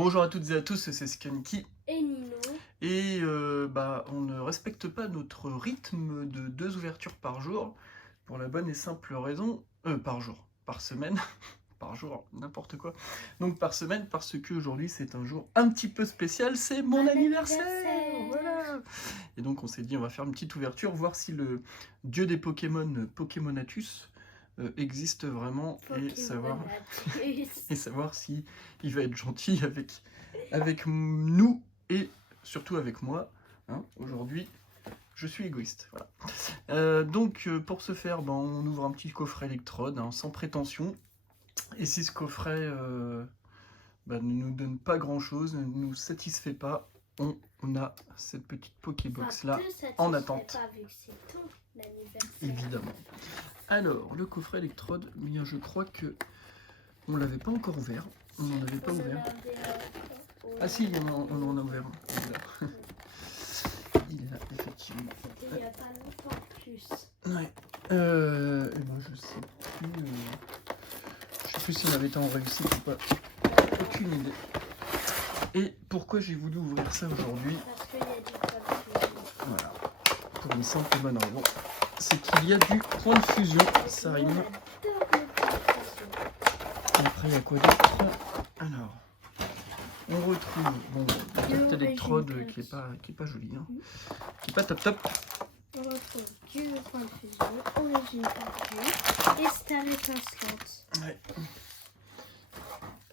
Bonjour à toutes et à tous, c'est Skanky. Et Nino. Et on ne respecte pas notre rythme de 2 ouvertures par jour, pour la bonne et simple raison... par jour, par semaine, par jour, n'importe quoi. Donc par semaine, parce qu'aujourd'hui c'est un jour un petit peu spécial, c'est mon anniversaire. Voilà. Et donc on s'est dit on va faire une petite ouverture, voir si le dieu des Pokémon, Pokémonatus, existe vraiment et savoir si il va être gentil avec nous et surtout avec moi. Hein, aujourd'hui, je suis égoïste. Voilà. Donc pour ce faire, on ouvre un petit coffret électrode, hein, sans prétention. Et si ce coffret ne nous donne pas grand chose, ne nous satisfait pas, on a cette petite Pokébox là en attente. Pas, vu que c'est ton anniversaire. Évidemment. Alors, le coffret électrode, je crois que on l'avait pas encore ouvert. On n'en avait pas ouvert. Ah si, on en a ouvert un. Il est là, effectivement. C'était il n'y a pas longtemps en plus. Ouais. Et moi je sais plus. Je sais plus si on avait été en réussite ou pas. Aucune idée. Et pourquoi j'ai voulu ouvrir ça aujourd'hui? Parce qu'il y a du papier. Voilà. Pour une simple bonne raison. C'est qu'il y a du point de fusion. Ça rime. Et après, il y a quoi d'autre? Alors, on retrouve une carte électrode qui est pas jolie, hein, qui est pas top. On retrouve du point de fusion, origine perdue et star étincelante. Ouais.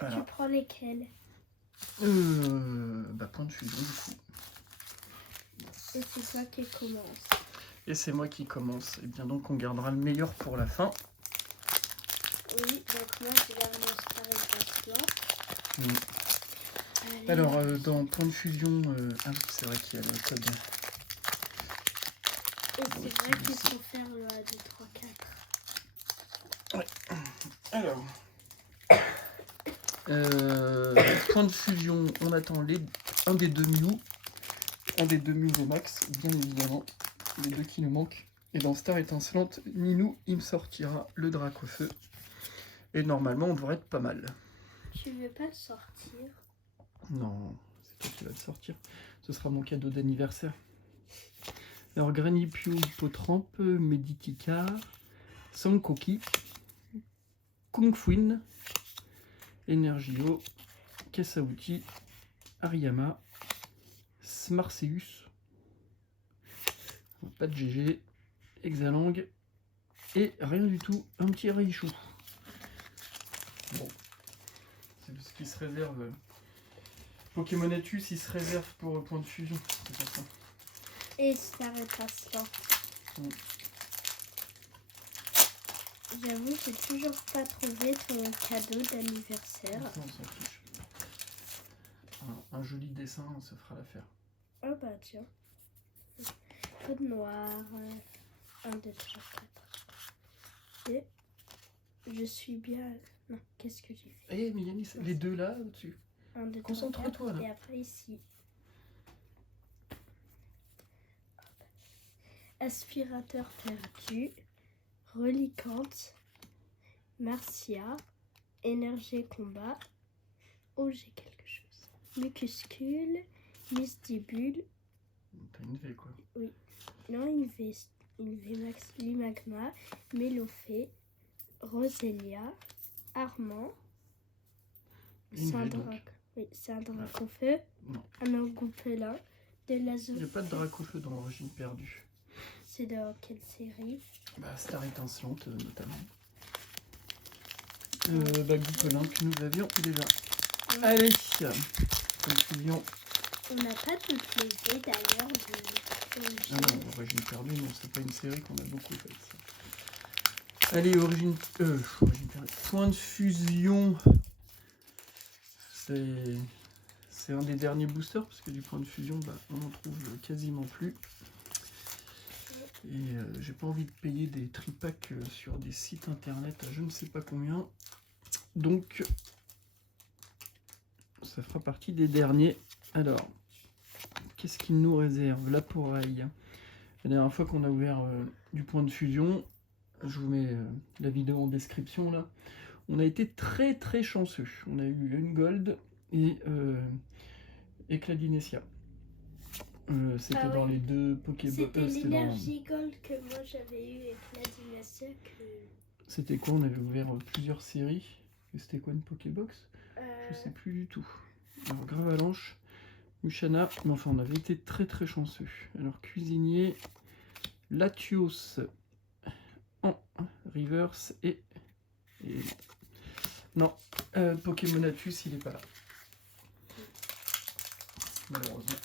Voilà. Tu prends lesquels? Point de fusion du coup. Et c'est toi qui commence. Et c'est moi qui commence. Et bien donc on gardera le meilleur pour la fin. Oui, donc moi je garde mon star étincelante. Allez, alors dans point de fusion, c'est vrai qu'il y a le code. Et c'est vrai qu'il faut faire le 1, 2, 3, 4. Ouais. Alors, point de fusion, on attend un des deux Mew Max, bien évidemment, les deux qui nous manquent. Et dans Star étincelante, Ninou, il me sortira le Dracofeu. Et normalement, on devrait être pas mal. Tu veux pas le sortir? Non, c'est toi qui vas le sortir. Ce sera mon cadeau d'anniversaire. Alors, Granipio, Hippotrampe, Meditica, Sankoki, Kungfuin, Energio, Kasauti, Ariyama, Smarseus, pas de GG, Exalang, et rien du tout, un petit Raichu. Bon, c'est ce qui se réserve. Pokémonatus, il se réserve pour le point de fusion, c'est pour ça. Et star étincelante. J'avoue, j'ai toujours pas trouvé ton cadeau d'anniversaire. On s'en fiche. Un joli dessin, ça fera l'affaire. Oh bah tiens. Code noir. 1, 2, 3, 4. Et je suis bien... Non, qu'est-ce que j'ai fait? Eh mais Yanis, les deux là, au-dessus. 1, 2, 3, concentre-toi là. Et après ici. Aspirateur perdu. Reliquante. Marcia. Énergie combat. Oh, j'ai quelque chose. Mucuscule. Mystibule. T'as une V quoi. Oui. Non, une V max. Limagma. Mélophée. Roselia. Armand. C'est un Dracofeu. Non. Un Angoupelin. De la zone. Il n'y a pas de Dracofeu dans l'origine perdue. C'est dans quelle série? Star étincelante notamment. Goupelin que nous avions déjà. Ouais. Allez, conclusion. On n'a pas toutes les V d'ailleurs de... Ah non, origine perdue, non, c'est pas une série qu'on a beaucoup faite. Ça. Allez, origine perdue. Point de fusion. C'est un des derniers boosters, parce que du point de fusion, on en trouve quasiment plus. Et j'ai pas envie de payer des tripacks sur des sites internet à je ne sais pas combien. Donc, ça fera partie des derniers. Alors, qu'est-ce qu'il nous réserve? La Poraille. La dernière fois qu'on a ouvert du point de fusion, je vous mets la vidéo en description là, on a été très très chanceux. On a eu une gold, et Écladinecia. C'était Ah dans oui. les deux Pokébox. C'était l'énergie gold que moi j'avais eu avec la dynastie. C'était quoi? On avait ouvert plusieurs séries. Et c'était quoi une Pokébox? Je sais plus du tout. Alors Gravalanche, Mushana, mais enfin on avait été très très chanceux. Alors cuisinier, Latios en reverse et non, Pokémonatus il est pas là. Malheureusement.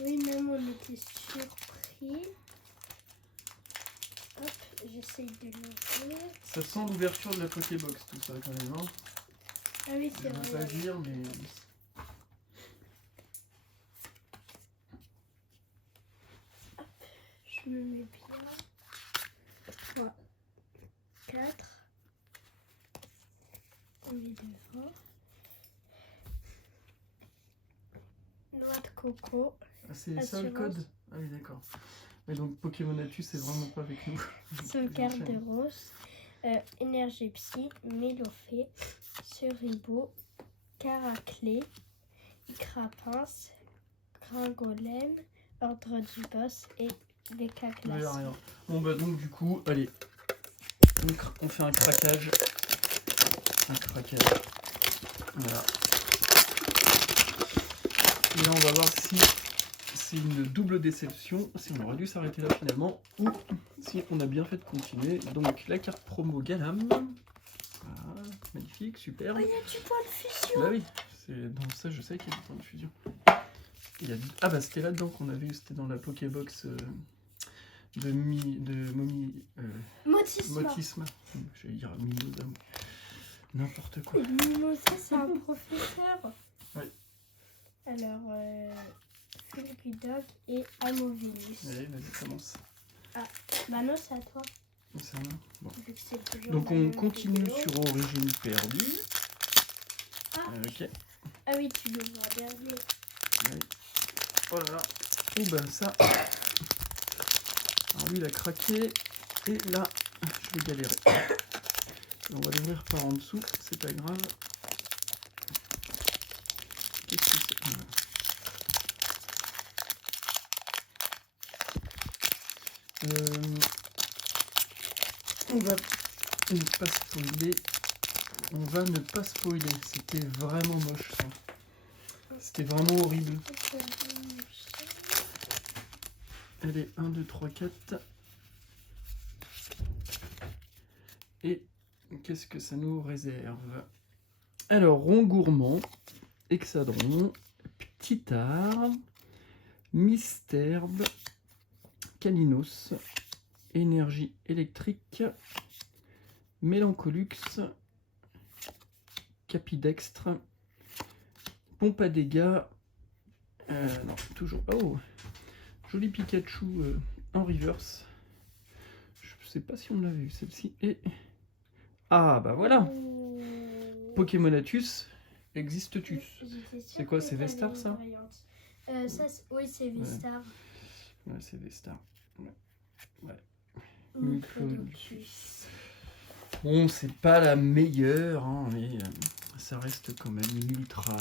Oui, même on était surpris. Hop, j'essaye de l'ouvrir. Ça sent l'ouverture de la Pokébox tout ça quand même. Hein. Ah oui, Je c'est ne veux vrai. pas dire mais... Je me mets bien. 3, 4. On met devant. Noix de coco. Ah, c'est ça le code? Ah oui d'accord. Mais donc Pokémonatus c'est vraiment pas avec nous. Sauvegarde de rose. Énergie psy. Mélofée. Ceribo. Caraclé. Crapince. Gringolem. Ordre du boss et Déca Ouais, glace. rien. Bon bah donc du coup, allez. On fait un craquage. Voilà. Et là on va voir si c'est une double déception, si on aurait dû s'arrêter là finalement, ou si on a bien fait de continuer. Donc la carte promo Galam. Voilà, magnifique, super. Oh, il y a du point de fusion. Bah oui, dans ça je sais qu'il y a du point de fusion. Ah bah c'était là-dedans qu'on a vu, c'était dans la Pokébox de Motisme. Je vais dire Mimosa. N'importe quoi. Mimosa, c'est un professeur. Oui. Alors, Fulgudog et Amovilus. Allez, vas-y, commence. Bah non, c'est à toi. C'est à moi. Bon. Vu que c'est toujours Donc la on même continue vidéo. sur Origine perdue. Ok. Ah oui, tu le vois dernier. Allez. Oh là là. Oh bah ça. Alors lui il a craqué. Et là, je vais galérer. On va l'ouvrir par en dessous, c'est pas grave. Qu'est-ce que c'est? On va ne pas spoiler. On va ne pas spoiler. C'était vraiment moche ça. C'était vraiment horrible. Allez, 1, 2, 3, 4. Et qu'est-ce que ça nous réserve? Alors, rond gourmand, hexadron, petit art, mystherbe, calinos, énergie électrique, mélancolux, capidextre, pompe à dégâts, non, toujours, oh, joli Pikachu en reverse, je sais pas si on l'a vu, celle-ci, et, ah bah voilà, Pokémonatus, Existetus, c'est quoi, c'est Vestar ça? Oui, c'est Vestar. Ouais, c'est Vestar. Ouais. Mucodocus. Bon, c'est pas la meilleure, hein, mais ça reste quand même une ultra.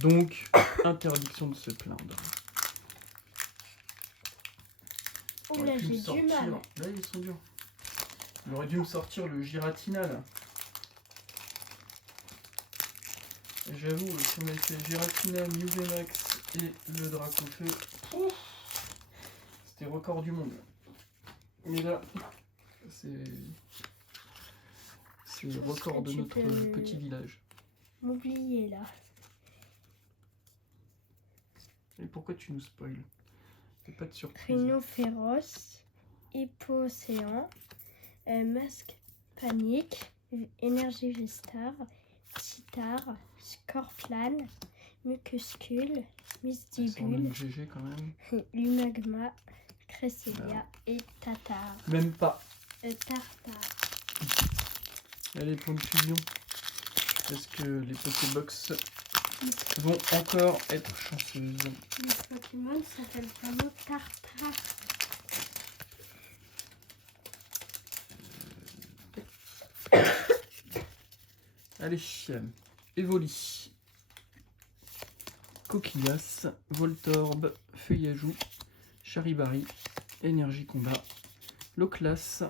Donc, interdiction de se plaindre. Oh là, j'ai du mal. Là, ils sont durs. Il aurait dû me sortir le Giratina, là. Et j'avoue, si on avait fait Giratina, Mewemax et le Dracofeu, c'était record du monde. Mais là, c'est le record de notre petit village. M'oublier là. Et pourquoi tu nous spoil? Fais pas de surprise. Rhino féroce, Hippo-océan, Masque panique, Énergie Vestar, Titar, Scorplan, Mucuscule, Mystibule, GG quand même. Lumagma, Cresselia et Tatar. Même pas. Tartare. Allez, pour de fusion. Est-ce que les Pokébox vont encore être chanceuses? Les Pokémon s'appellent vraiment Tartare. Allez, Evoli. Coquillasse, Voltorb, Feuillajou, Charivari, Énergie Combat, Loclas,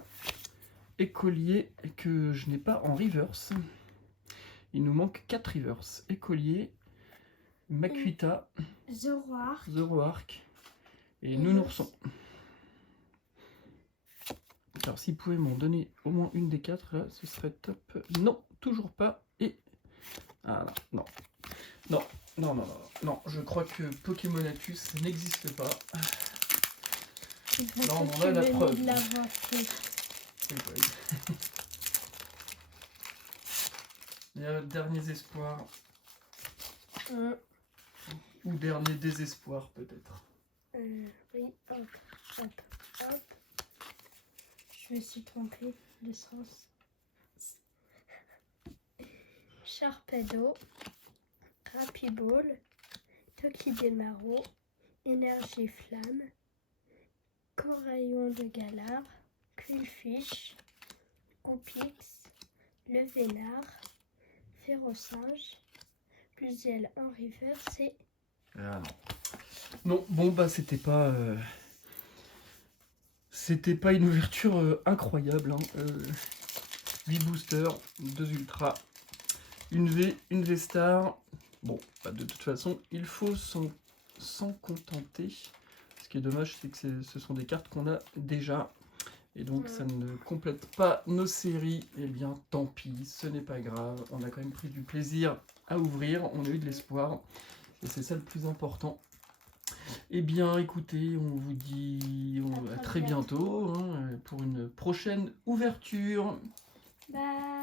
Écolier que je n'ai pas en reverse. Il nous manque 4 reverse. Écolier, Makuita, Zoroark et Nounourson. Alors s'il pouvait m'en donner au moins une des 4 là, ce serait top. Non, toujours pas. Et ah non, non, non, non, non, non, non. Je crois que Pokémonatus n'existe pas. Non, on a la preuve. Il y a derniers espoirs. Ou dernier désespoir peut-être. Oui, hop, hop, hop. Je me suis trompée de sens. Sharpedo, Rapiball, Tokidemaro, Énergie Flamme, Coraillon de Galar, Quillfish, Goupix, Le Vénard, Férocinge, Plusiel en reverse et... Ah non. Non, bon bah c'était pas une ouverture incroyable. Hein. 8 boosters, 2 ultras, une V, une V-Star. Bon, bah, de toute façon, il faut s'en contenter. Ce qui est dommage, c'est que ce sont des cartes qu'on a déjà. Et donc ça ne complète pas nos séries. Eh bien, tant pis, ce n'est pas grave. On a quand même pris du plaisir à ouvrir. On a eu de l'espoir. Et c'est ça le plus important. Eh bien, écoutez, on vous dit à très bientôt hein, pour une prochaine ouverture. Bye.